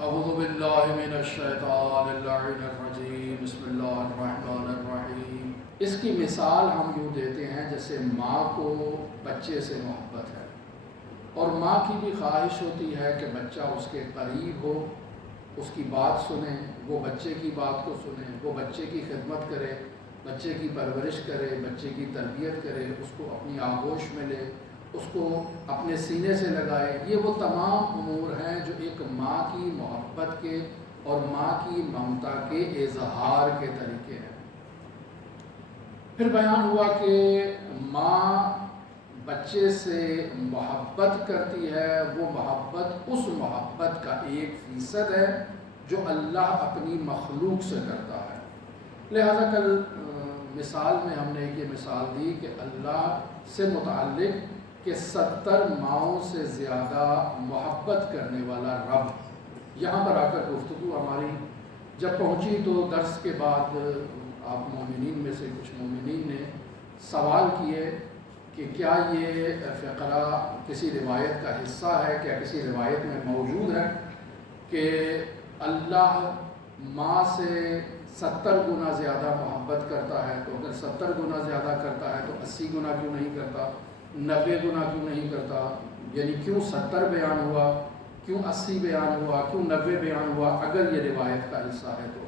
اعوذ باللہ من الشیطان اللعین الرجیم بسم اللہ الرحمن الرحیم۔ اس کی مثال ہم یوں دیتے ہیں جیسے ماں کو بچے سے محبت ہے، اور ماں کی بھی خواہش ہوتی ہے کہ بچہ اس کے قریب ہو، اس کی بات سنے، وہ بچے کی بات کو سنے، وہ بچے کی خدمت کرے، بچے کی پرورش کرے، بچے کی تربیت کرے، اس کو اپنی آغوش میں لے، اس کو اپنے سینے سے لگائے۔ یہ وہ تمام امور ہیں جو ایک ماں کی محبت کے اور ماں کی ممتا کے اظہار کے طریقے ہیں۔ پھر بیان ہوا کہ ماں بچے سے محبت کرتی ہے، وہ محبت اس محبت کا 1% ہے جو اللہ اپنی مخلوق سے کرتا ہے۔ لہذا کل مثال میں ہم نے یہ مثال دی کہ اللہ سے متعلق کہ 70 ماؤں سے زیادہ محبت کرنے والا رب۔ یہاں پر آ کر گفتگو ہماری جب پہنچی تو درس کے بعد آپ مومنین میں سے کچھ مومنین نے سوال کیے کہ کیا یہ فقرہ کسی روایت کا حصہ ہے، کیا کسی روایت میں موجود ہے کہ اللہ ماں سے 70 گنا زیادہ محبت کرتا ہے؟ تو اگر 70 گنا زیادہ کرتا ہے تو 80 گنا کیوں نہیں کرتا، 90 گنا کیوں نہیں کرتا؟ یعنی کیوں 70 بیان ہوا، کیوں 80 بیان ہوا، کیوں 90 بیان ہوا اگر یہ روایت کا حصہ ہے تو؟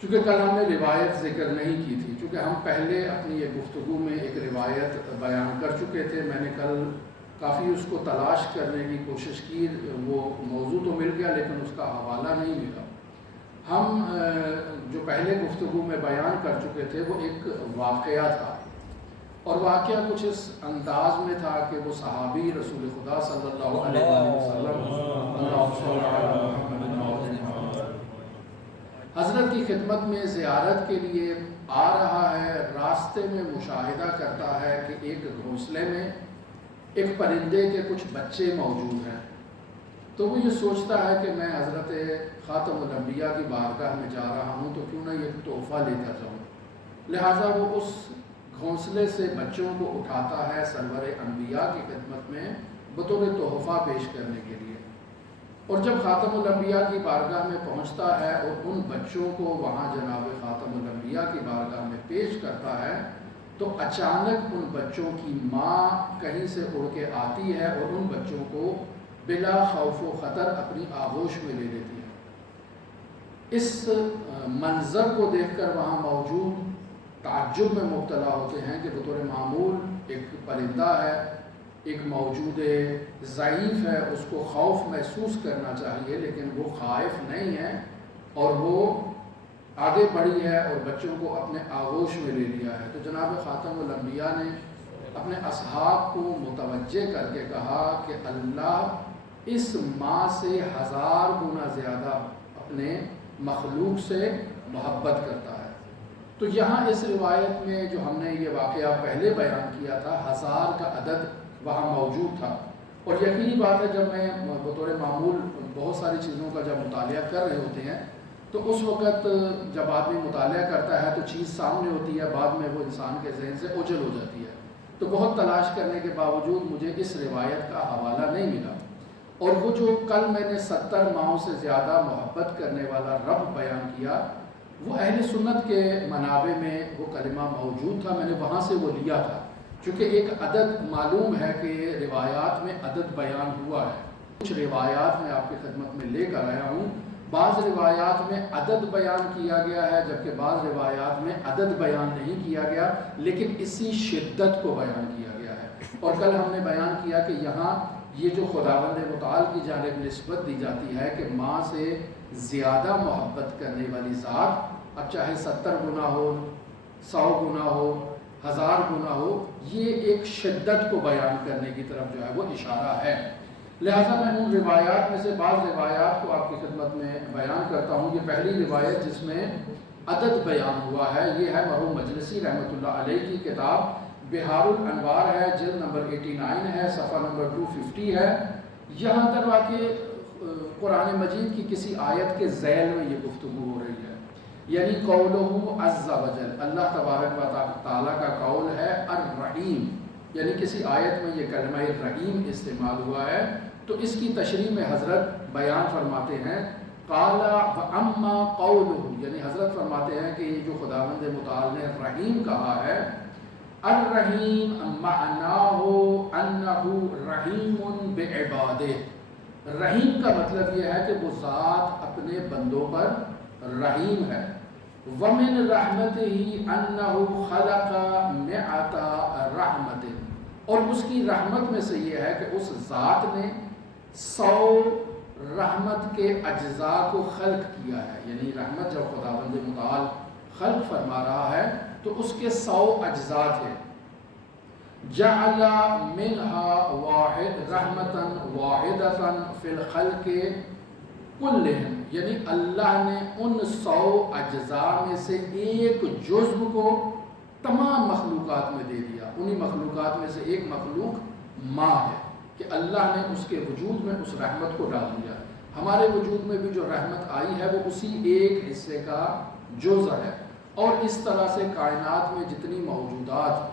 چونکہ کل ہم نے روایت ذکر نہیں کی تھی، چونکہ ہم پہلے اپنی یہ گفتگو میں ایک روایت بیان کر چکے تھے۔ میں نے کل کافی اس کو تلاش کرنے کی کوشش کی، وہ موضوع تو مل گیا لیکن اس کا حوالہ نہیں ملا۔ ہم جو پہلے گفتگو میں بیان کر چکے تھے وہ ایک واقعہ تھا، اور واقعہ کچھ اس انداز میں تھا کہ وہ صحابی رسول خدا صلی اللہ علیہ وسلم حضرت کی خدمت میں زیارت کے لیے آ رہا ہے، راستے میں مشاہدہ کرتا ہے کہ ایک گھونسلے میں ایک پرندے کے کچھ بچے موجود ہیں۔ تو وہ یہ سوچتا ہے کہ میں حضرت خاتم الانبیاء کی بارگاہ میں جا رہا ہوں تو کیوں نہ یہ تحفہ لیتا جاؤں۔ لہٰذا وہ اس گھونسلے سے بچوں کو اٹھاتا ہے سرور انبیاء کی خدمت میں بطور تحفہ پیش کرنے کے لیے، اور جب خاتم الانبیاء کی بارگاہ میں پہنچتا ہے اور ان بچوں کو وہاں جناب خاتم الانبیاء کی بارگاہ میں پیش کرتا ہے تو اچانک ان بچوں کی ماں کہیں سے اڑ کے آتی ہے اور ان بچوں کو بلا خوف و خطر اپنی آغوش میں لے لیتی ہے۔ اس منظر کو دیکھ کر وہاں موجود تعجب میں مبتلا ہوتے ہیں کہ بطور معمول ایک پرندہ ہے، ایک موجود ضعیف ہے، اس کو خوف محسوس کرنا چاہیے لیکن وہ خائف نہیں ہے، اور وہ آگے بڑھی ہے اور بچوں کو اپنے آغوش میں لے لیا ہے۔ تو جناب خاتم الانبیاء نے اپنے اصحاب کو متوجہ کر کے کہا کہ اللہ اس ماں سے 1000 گنا زیادہ اپنے مخلوق سے محبت کرتا ہے۔ تو یہاں اس روایت میں جو ہم نے یہ واقعہ پہلے بیان کیا تھا، 1000 کا عدد وہاں موجود تھا، اور یقینی بات ہے جب میں بطور معمول بہت ساری چیزوں کا جب مطالعہ کر رہے ہوتے ہیں تو اس وقت جب آدمی مطالعہ کرتا ہے تو چیز سامنے ہوتی ہے، بعد میں وہ انسان کے ذہن سے اوجھل ہو جاتی ہے۔ تو بہت تلاش کرنے کے باوجود مجھے اس روایت کا حوالہ نہیں ملا، اور وہ جو کل میں نے 70 ماؤں سے زیادہ محبت کرنے والا رب بیان کیا وہ اہل سنت کے منابع میں وہ کلمہ موجود تھا، میں نے وہاں سے وہ لیا تھا، چونکہ ایک عدد معلوم ہے کہ روایات میں عدد بیان ہوا ہے۔ کچھ روایات میں آپ کی خدمت میں لے کر آیا ہوں، بعض روایات میں عدد بیان کیا گیا ہے جبکہ بعض روایات میں عدد بیان نہیں کیا گیا لیکن اسی شدت کو بیان کیا گیا ہے۔ اور کل ہم نے بیان کیا کہ یہاں یہ جو خداوند متعال کی جانب نسبت دی جاتی ہے کہ ماں سے زیادہ محبت کرنے والی ذات، اب چاہے 70 گنا ہو، 100 گنا ہو، 1000 گنا ہو، یہ ایک شدت کو بیان کرنے کی طرف جو ہے وہ اشارہ ہے۔ لہٰذا میں ان روایات میں سے بعض روایات کو آپ کی خدمت میں بیان کرتا ہوں۔ یہ پہلی روایت جس میں عدد بیان ہوا ہے یہ ہے مرحوم مجلسی رحمۃ اللہ علیہ کی کتاب بہار الانوار ہے، جلد نمبر 89 ہے، صفحہ نمبر 250 ہے۔ یہاں در واقع قرآن مجید کی کسی آیت کے ذیل میں یہ گفتگو ہو رہی ہے، یعنی قولہ عز وجل، اللہ تبارک و تعالیٰ کا قول ہے الرحیم، یعنی کسی آیت میں یہ کلمہ رحیم استعمال ہوا ہے، تو اس کی تشریح میں حضرت بیان فرماتے ہیں قال واما قوله، یعنی حضرت فرماتے ہیں کہ یہ جو خداوند متعال نے رحیم کہا ہے، الرحیم معناہ انہ رحیم بعبادہ، رحیم کا مطلب یہ ہے کہ وہ ذات اپنے بندوں پر رحیم ہے، ومن رحمتہ انہ خلق مئۃ رحمت، اور اس کی رحمت میں سے یہ ہے کہ اس ذات نے 100 رحمت کے اجزاء کو خلق کیا ہے، یعنی رحمت جب خداوند متعال خلق فرما رہا ہے تو اس کے 100 اجزاء تھے، جعل منها واحد رحمتا واحدتا فی الخلق کلہم، یعنی اللہ نے ان 100 اجزاء میں سے ایک جزو کو تمام مخلوقات میں دے دیا، انہی مخلوقات میں سے ایک مخلوق ماں ہے کہ اللہ نے اس کے وجود میں اس رحمت کو ڈال دیا۔ ہمارے وجود میں بھی جو رحمت آئی ہے وہ اسی ایک حصے کا جزء ہے، اور اس طرح سے کائنات میں جتنی موجودات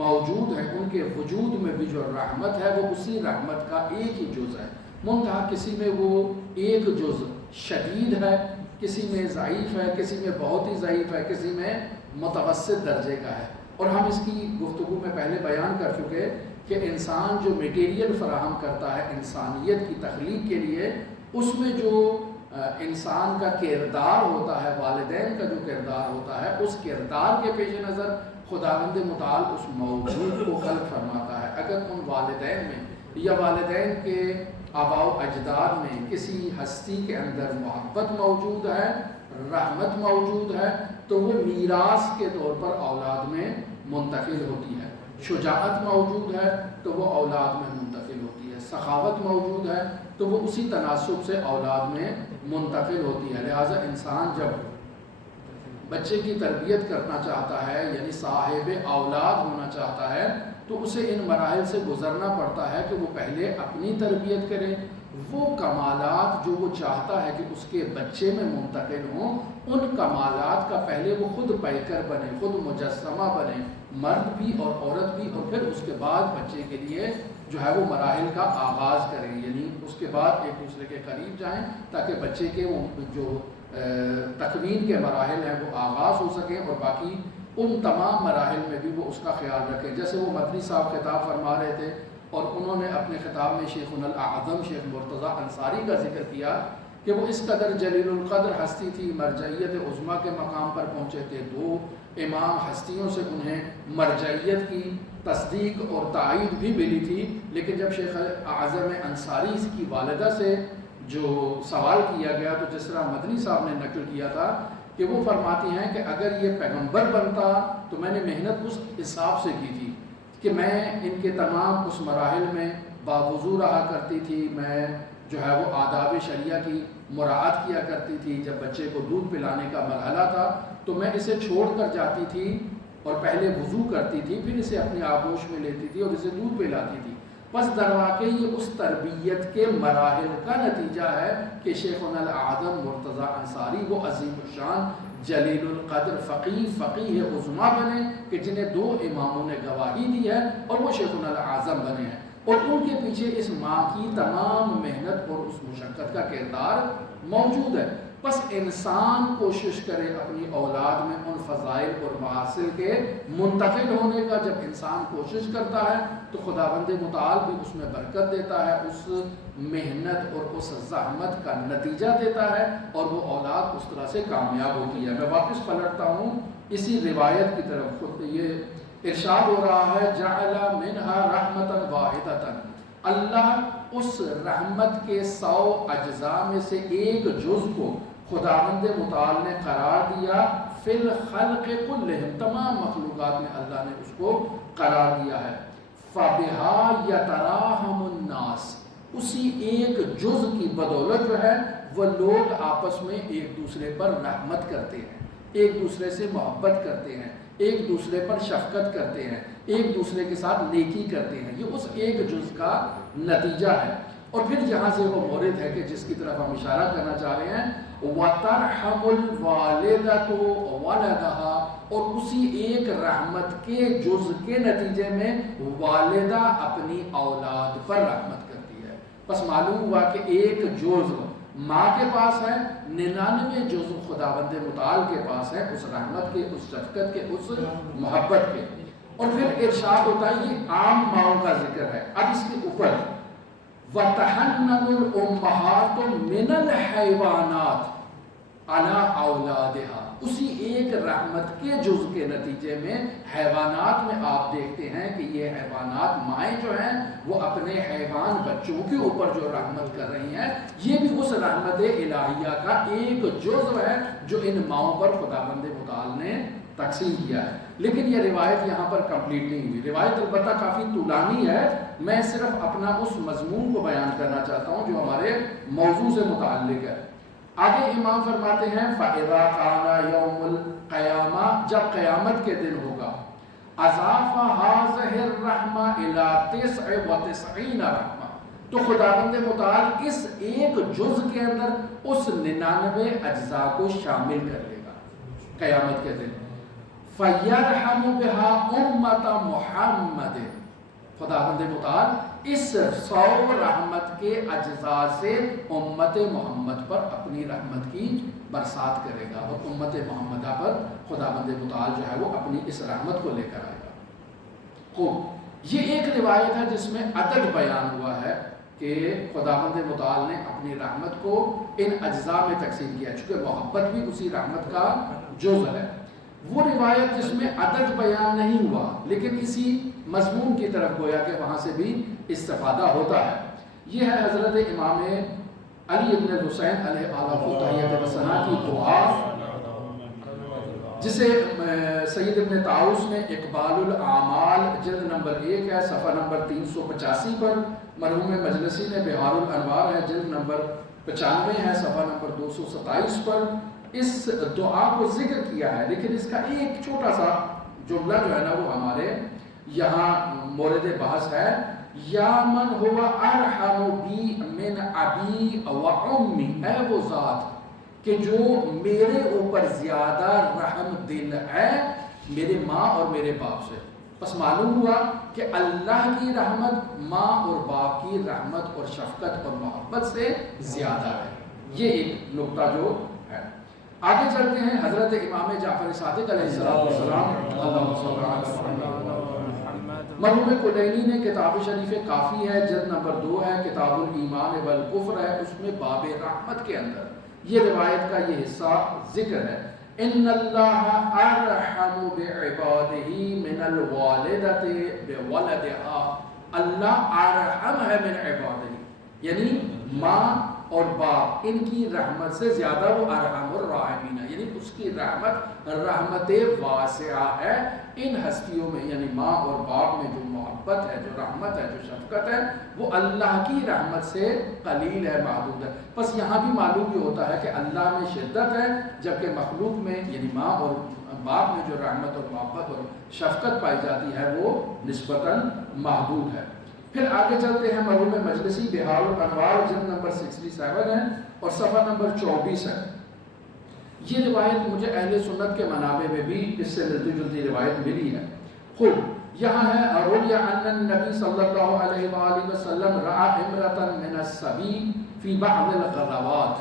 موجود ہیں ان کے وجود میں بھی جو رحمت ہے وہ اسی رحمت کا ایک ہی جزء ہے، منتہا کسی میں وہ ایک جزء شدید ہے، کسی میں ضعیف ہے، کسی میں بہت ہی ضعیف ہے، کسی میں متوسط درجے کا ہے۔ اور ہم اس کی گفتگو میں پہلے بیان کر چکے کہ انسان جو میٹیریل فراہم کرتا ہے انسانیت کی تخلیق کے لیے، اس میں جو انسان کا کردار ہوتا ہے، والدین کا جو کردار ہوتا ہے، اس کردار کے پیش نظر خداوند متعال اس موجود کو خلق فرماتا ہے۔ اگر ان والدین میں یا والدین کے آباء و اجداد میں کسی ہستی کے اندر محبت موجود ہے، رحمت موجود ہے، تو وہ میراث کے طور پر اولاد میں منتقل ہوتی ہے، شجاعت موجود ہے تو وہ اولاد میں منتقل ہوتی ہے، سخاوت موجود ہے تو وہ اسی تناسب سے اولاد میں منتقل ہوتی ہے۔ لہٰذا انسان جب بچے کی تربیت کرنا چاہتا ہے، یعنی صاحب اولاد ہونا چاہتا ہے، تو اسے ان مراحل سے گزرنا پڑتا ہے کہ وہ پہلے اپنی تربیت کرے، وہ کمالات جو وہ چاہتا ہے کہ اس کے بچے میں منتقل ہوں، ان کمالات کا پہلے وہ خود پیکر بنے، خود مجسمہ بنے، مرد بھی اور عورت بھی، اور پھر اس کے بعد بچے کے لیے جو ہے وہ مراحل کا آغاز کریں، یعنی اس کے بعد ایک دوسرے کے قریب جائیں تاکہ بچے کے وہ جو تکوین کے مراحل ہیں وہ آغاز ہو سکیں، اور باقی ان تمام مراحل میں بھی وہ اس کا خیال رکھیں۔ جیسے وہ مدنی صاحب خطاب فرما رہے تھے اور انہوں نے اپنے خطاب میں شیخنا الاعظم شیخ مرتضیٰ انصاری کا ذکر کیا کہ وہ اس قدر جلیل القدر ہستی تھی، مرجعیت عظمیٰ کے مقام پر پہنچے تھے، 2 امام ہستیوں سے انہیں مرجعیت کی تصدیق اور تائید بھی ملی تھی، لیکن جب شیخ اعظم انصاری اس کی والدہ سے جو سوال کیا گیا تو جس طرح مدنی صاحب نے نقل کیا تھا کہ وہ فرماتی ہیں کہ اگر یہ پیغمبر بنتا تو میں نے محنت اس حساب سے کی تھی کہ میں ان کے تمام اس مراحل میں باوضو رہا کرتی تھی، میں جو ہے وہ آداب شریعہ کی مراعات کیا کرتی تھی، جب بچے کو دودھ پلانے کا مرحلہ تھا تو میں اسے چھوڑ کر جاتی تھی اور پہلے وضو کرتی تھی، پھر اسے اپنی آغوش میں لیتی تھی اور اسے دودھ پلاتی تھی۔ پس درواقع یہ اس تربیت کے مراحل کا نتیجہ ہے کہ شیخنا الاعظم مرتضیٰ انصاری وہ عظیم الشان جلیل القدر فقیہ عظمیٰ بنے کہ جنہیں 2 اماموں نے گواہی دی ہے اور وہ شیخنا الاعظم بنے ہیں، اور ان کے پیچھے اس ماں کی تمام محنت اور اس مشقت کا کردار موجود ہے۔ بس انسان کوشش کرے اپنی اولاد میں ان فضائل اور محاسن کے منتقل ہونے کا، جب انسان کوشش کرتا ہے تو خداوند متعال بھی اس میں برکت دیتا ہے، اس محنت اور اس زحمت کا نتیجہ دیتا ہے، اور وہ اولاد اس طرح سے کامیاب ہوتی ہے۔ میں واپس پلٹتا ہوں اسی روایت کی طرف، خود یہ ارشاد ہو رہا ہے جعل منہا رحمتا واحدتا، اللہ اس رحمت کے 100 اجزاء میں سے ایک جز کو خداوند متعال نے قرار دیا، فی الخلق کلہم، تمام مخلوقات میں اللہ نے اس کو قرار دیا ہے، فَبِهَا يَتَرَاحَمُ النَّاسِ، اسی ایک جز کی بدولت جو ہے وہ لوگ آپس میں ایک دوسرے پر رحمت کرتے ہیں، ایک دوسرے سے محبت کرتے ہیں، ایک دوسرے پر شفقت کرتے ہیں، ایک دوسرے کے ساتھ نیکی کرتے ہیں، یہ اس ایک جز کا نتیجہ ہے۔ اور پھر یہاں سے وہ مورد ہے کہ جس کی طرف ہم اشارہ کرنا چاہ رہے ہیں، وَتَرْحَمُ الْوَالِدَةُ وَلَدَهَا، اور اسی ایک رحمت کے جز کے نتیجے میں والدہ اپنی اولاد پر رحمت کرتی ہے، پس معلوم ہوا کہ ایک جزو ماں کے پاس ہے، 99 جزو خداوند متعال کے پاس ہے، اس رحمت کے، اس شفقت کے، اس محبت کے۔ اور پھر ارشاد ہوتا ہے، یہ عام ماؤں کا ذکر ہے، اب اس کے اوپر وَتَحَنَّنُ الْأُمَّهَاتُ مِنَ الْحَيْوَانَاتِ عَلَىٰ أَوْلَادِهَا، اسی ایک رحمت کے جز کے نتیجے میں حیوانات میں آپ دیکھتے ہیں کہ یہ حیوانات مائیں جو ہیں وہ اپنے حیوان بچوں کے اوپر جو رحمت کر رہی ہیں، یہ بھی اس رحمت الہیہ کا ایک جز ہے جو ان ماؤں پر خداوند متعال نے تقسیم کیا ہے۔ لیکن یہ روایت یہاں پر کمپلیٹ نہیں ہوئی، روایت البتہ کافی طولانی ہے، میں صرف اپنا اس مضمون کو بیان کرنا چاہتا ہوں جو ہمارے موضوع سے متعلق ہے۔ آگے امام فرماتے ہیں فَإِذَا كَانَ يَوْمُ الْقِيَامَةِ، جب قیامت کے دن ہوگا، اضاف هذه الرحمہ الى 99 رحمہ، تو خداوند متعال اس ایک جز کے اندر اس 99 اجزاء کو شامل کر لے گا قیامت کے دن۔ فَيَرْحَمُ بِهَا أُمَّةَ مُحَمَّدٍ، خداوند متعال اس 100 رحمت کے اجزاء سے امت محمد پر اپنی رحمت کی برسات کرے گا، اور امت محمدہ پر خداوند متعال جو ہے وہ اپنی اس رحمت کو لے کر آئے گا۔ خوب، یہ ایک روایت ہے جس میں عدد بیان ہوا ہے کہ خداوند متعال نے اپنی رحمت کو ان اجزاء میں تقسیم کیا، چونکہ محبت بھی اسی رحمت کا جز ہے۔ وہ روایت جس میں عدد بیان نہیں ہوا لیکن اسی مضمون کی طرف گویا کہ وہاں سے بھی استفادہ ہوتا ہے، یہ ہے حضرت امام علی ابن الحسین علیہ آلہ تحیۃ و ثنا کی دعا، جسے سید ابن طاؤس نے اقبال الاعمال جلد نمبر 1 ہے صفحہ نمبر 385 پر، مرحوم مجلسی نے بہار الانوار ہے جلد نمبر 95 ہے صفحہ نمبر 227 پر اس دعا کو ذکر کیا ہے، لیکن اس کا ایک چھوٹا سا جملہ جو ہے نا وہ ہمارے یہاں مورد بحث ہے، یا من ہوا ارحم بی من ابی و امی، اے وہ ذات کہ جو میرے اوپر زیادہ رحم دل ہے میرے ماں اور میرے باپ سے۔ پس معلوم ہوا کہ اللہ کی رحمت ماں اور باپ کی رحمت اور شفقت اور محبت سے زیادہ ہے، یہ ایک نقطہ جو ہے۔ آگے چلتے ہیں، حضرت امام جعفر صادق علیہ السلام، مرحوم کلینی نے کتاب شریف کافی ہے جلد نمبر 2 ہے، کتاب الایمان والکفر ہے، اس میں باب رحمت کے اندر یہ روایت کا یہ حصہ ذکر ہے، ان اللہ ارحم بعبادہ من الوالدۃ بولدها، اللہ ارحم ہے من عبادہ، یعنی ماں اور باپ ان کی رحمت سے زیادہ وہ ارحم الراحمین ہے، یعنی اس کی رحمت واسعہ ہے ان ہستیوں میں، یعنی ماں اور باپ میں جو محبت ہے، جو رحمت ہے، جو شفقت ہے، وہ اللہ کی رحمت سے قلیل ہے، محدود ہے۔ بس یہاں بھی معلوم یہ ہوتا ہے کہ اللہ میں شدت ہے، جبکہ مخلوق میں یعنی ماں اور باپ میں جو رحمت اور محبت اور شفقت پائی جاتی ہے وہ نسبتاً محدود ہے۔ پھر آگے چلتے ہیں، مرحوم مجلسی بہار الانوار جلد نمبر 67 ہے اور صفحہ نمبر 24 ہے۔ یہ روایت مجھے اہل سنت کے منابع میں بھی اس سے ملتی جلتی روایت ملی ہے۔ خوب، یہاں ہے روی ان النبی صلی اللہ علیہ وآلہ وسلم رأى امرأة من السبی فی بعض الغزوات،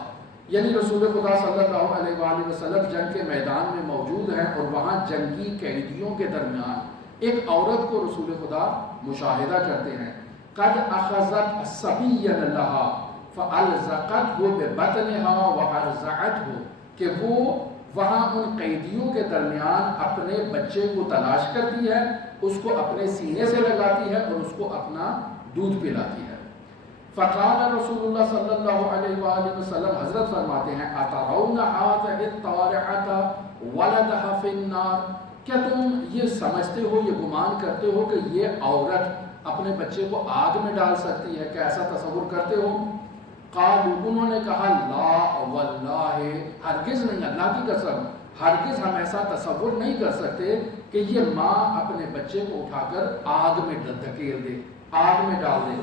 یعنی رسول خدا صلی اللہ علیہ وآلہ وسلم جنگ کے میدان میں موجود ہیں اور وہاں جنگی قیدیوں کے درمیان ایک عورت کو رسول خدا مشاہدہ کرتے ہیں، قد اخذت صبیا لها فالزقته ببطنها وارضعته، کہ وہ وہاں ان قیدیوں کے درمیان اپنے بچے کو تلاش کرتی ہے، اس کو اپنے سینے سے لگاتی ہے اور اس کو اپنا دودھ پلاتی ہے۔ فقال رسول اللہ صلی اللہ علیہ وآلہ وسلم، حضرت فرماتے ہیں اترون هذه الطارعة ولدها في النار، کیا تم یہ سمجھتے ہو، یہ گمان کرتے ہو کہ یہ عورت اپنے بچے کو آگ میں ڈال سکتی ہے؟ کیا ایسا تصور کرتے ہو؟ قالوا، انہوں نے کہا لا واللہ، ہرگز نہیں، اللہ کی قسم ہرگز ہم ایسا تصور نہیں کر سکتے کہ یہ ماں اپنے بچے کو اٹھا کر آگ میں دھکیل دے، آگ میں ڈال دے۔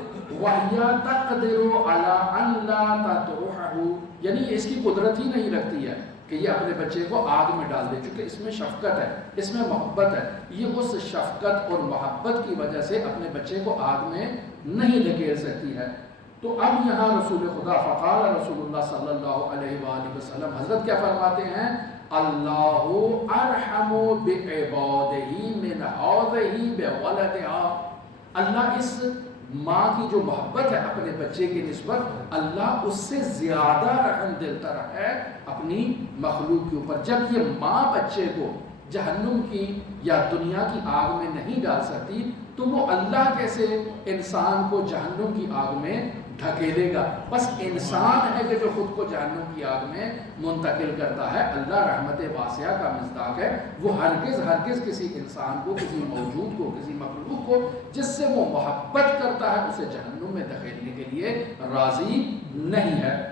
وَهِيَ تَقْدِرُ عَلَىٰ أَنْ لَا تَطْرُحَهُ، یعنی اس کی قدرت ہی نہیں رکھتی ہے کہ یہ اپنے بچے کو آگ میں ڈال دے، چونکہ اس میں شفقت ہے، اس میں محبت ہے، یہ اس شفقت اور محبت کی وجہ سے اپنے بچے کو آگ میں نہیں دھکیل سکتی ہے۔ تو اب یہاں رسول خدا فقال رسول اللہ صلی اللہ علیہ وآلہ وسلم حضرت کیا فرماتے ہیں؟ اللہ ارحم بعبادہ من ہذہ بولدہا، اللہ اس ماں کی جو محبت ہے اپنے بچے کی نسبت، اللہ اس سے زیادہ رحم دل تر ہے اپنی مخلوق کے اوپر۔ جب یہ ماں بچے کو جہنم کی یا دنیا کی آگ میں نہیں ڈال سکتی تو وہ اللہ کیسے انسان کو جہنم کی آگ میں دھکیلے گا؟ بس انسان ہے کہ جو خود کو جہنم کی آگ میں منتقل کرتا ہے۔ اللہ رحمت واسعہ کا مصداق ہے، وہ ہرگز کسی انسان کو، کسی موجود کو، کسی مخلوق کو جس سے وہ محبت کرتا ہے اسے جہنم میں دھکیلنے کے لیے راضی نہیں ہے۔